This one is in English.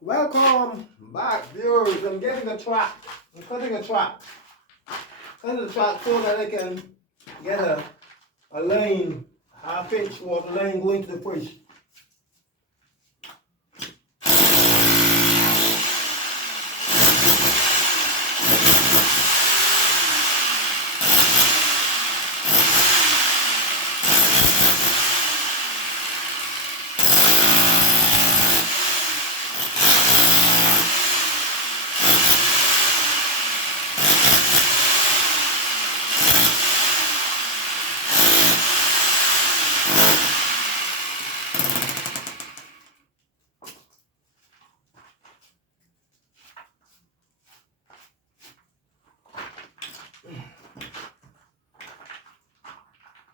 Welcome back, viewers. I'm getting a track. I'm cutting a track. Cutting the track so that I can get a lane, half-inch water lane going to the fridge.